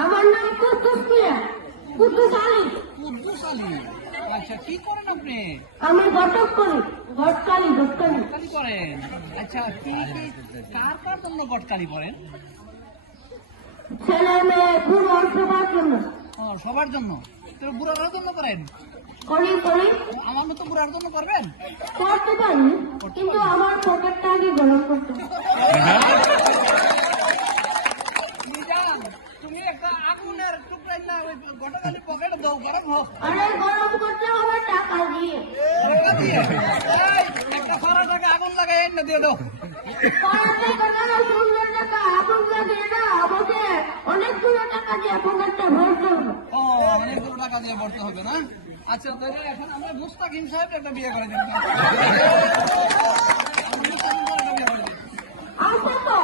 আমার নাম কুদ্দুস মিয়া, কুদ্দুস আলী। কুদ্দুস আলী, আচ্ছা কি করেন আপনি? আমি ঘটক করি, ঘটকালি ঘটকালি। গটকালি করেন, আচ্ছা কি কি কার কার জন্য গটকালি করেন? ছেলে মেয়ে বুড়ো সবার জন্য ও, সবার জন্য। তো বুড়ার জন্য করেন? করি করি। আমার মতো বুড়ার জন্য করবেন? করতে পারি, কিন্তু আমার পকেটটা আগে গরম করতে হবে। মিজান, তুমি একটা আগুনের টুকরাই না ওই গটকালি পকেটে দাও, গরম হোক। আরে গরম করতে হবে টাকা দিয়ে। টাকা দিয়ে? এই, একটা ফারা টাকা আগুন লাগাই এনে দিয়ে দাও। পাড়াতে টাকা সুন্দর টাকা আগুন লাগিয়ে না, আমাকে অনেকগুলো টাকা দিয়ে পকেটটা ভরতে হবে। ও, অনেকগুলো টাকা দিয়ে ভরতে হবে না? আচ্ছা তাহলে এখন আমরা মুস্তাকিম সাহেব একটা বিয়ে করে দিন। আছে তো,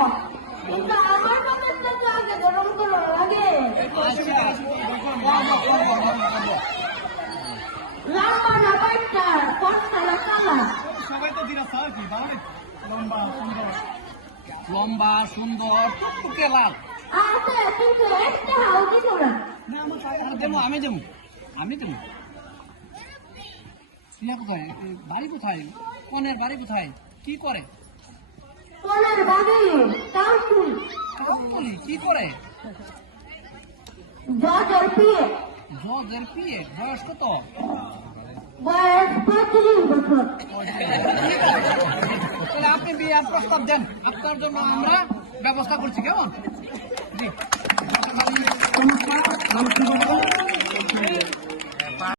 কিন্তু আমার পকেটটাকে আগে গরম করা লাগে। লম্বা না পাইটা, কষ্টা না কালা। সবাই তো দিনা চায় কি ভাই? লম্বা সুন্দর, লম্বা সুন্দর টুকটুকে লাল। আছে, কিন্তু একটা হাও দিত না। দেবো, আমি দেবো, আমি দেবো। সিয়া কোথায়? বাড়ি কোথায়? কনের বাড়ি কোথায়? কি করে? কোনের বাড়ি কাউন্সিল, বলি, কি করে? জজের পিয়ে, জজের পিয়ে। বয়স কত? বয়স 35 বছর। তাহলে আপনি বিয়ের প্রস্তাব দেন, আপনার জন্য আমরা ব্যবস্থা করছি, কেমন? জি।